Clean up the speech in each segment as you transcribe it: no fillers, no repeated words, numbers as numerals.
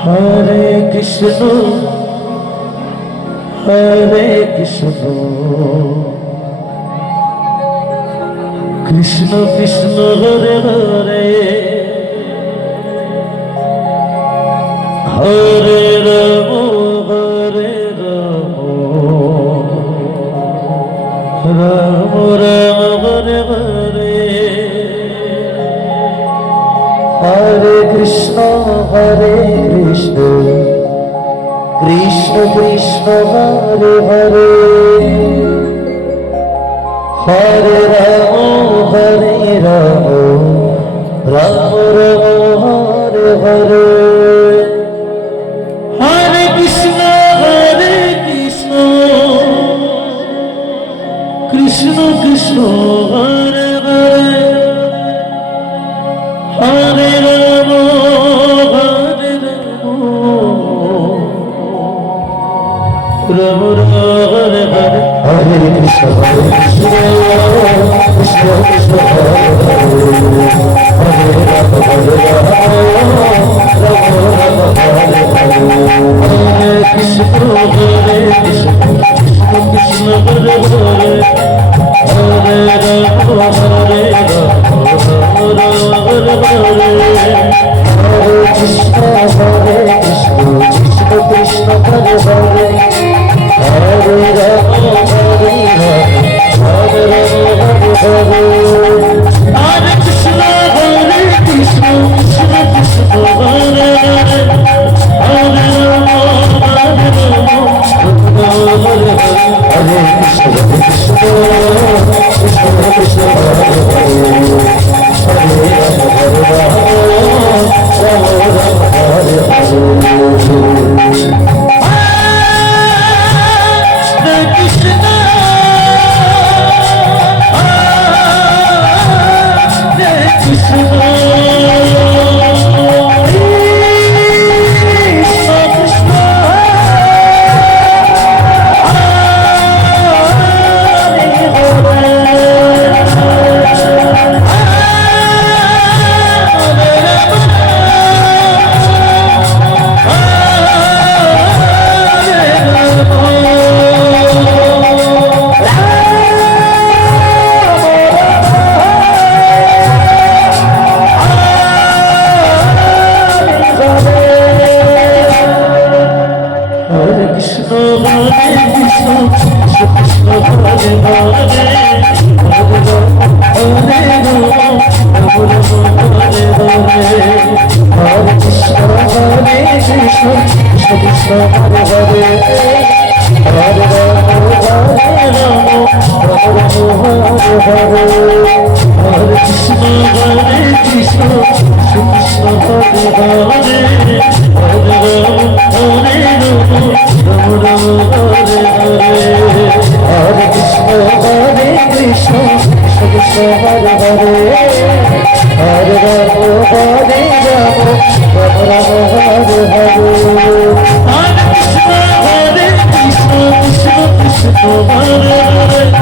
Hare Krishna Krishna Krishna Hare Hare Hare Ram Ram Ram Hare Hare Hare Krishna Krishna Krishna Hare Hare Hare Ram Ram Ram Hare Hare Hare Krishna Krishna Krishna Hare Hare Hare Ram Ram Ram Hare Hare Hare Krishna Krishna Krishna Hare Hare Hare Ram Hare Krishna Krishna Krishna Hare Hare Hare Ram Hare Krishna Krishna Krishna Hare Hare Hare Ram Hare Hare Krishna Krishna Krishna Hare Hare Hare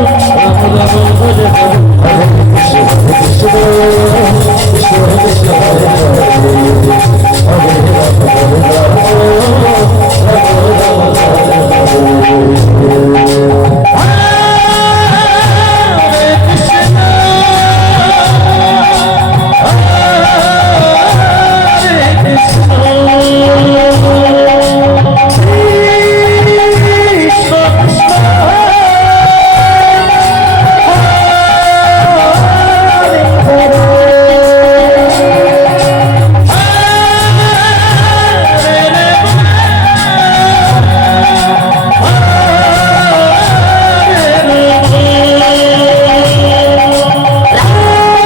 Ram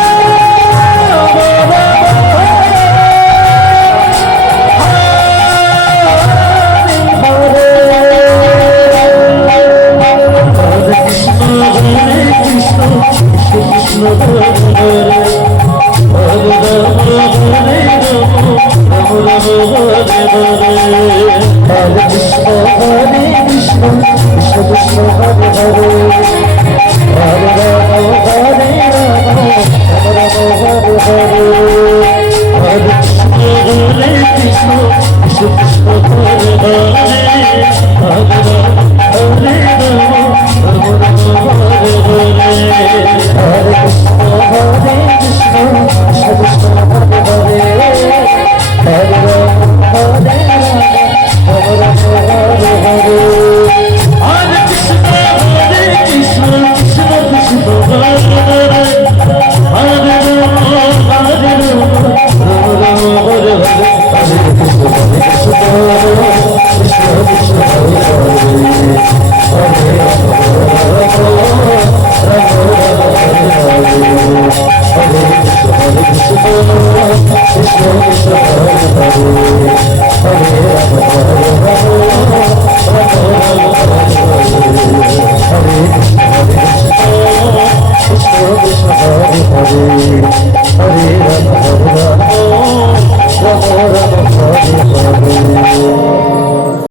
Hare Krishna Krishna Krishna Hare Hare Krishna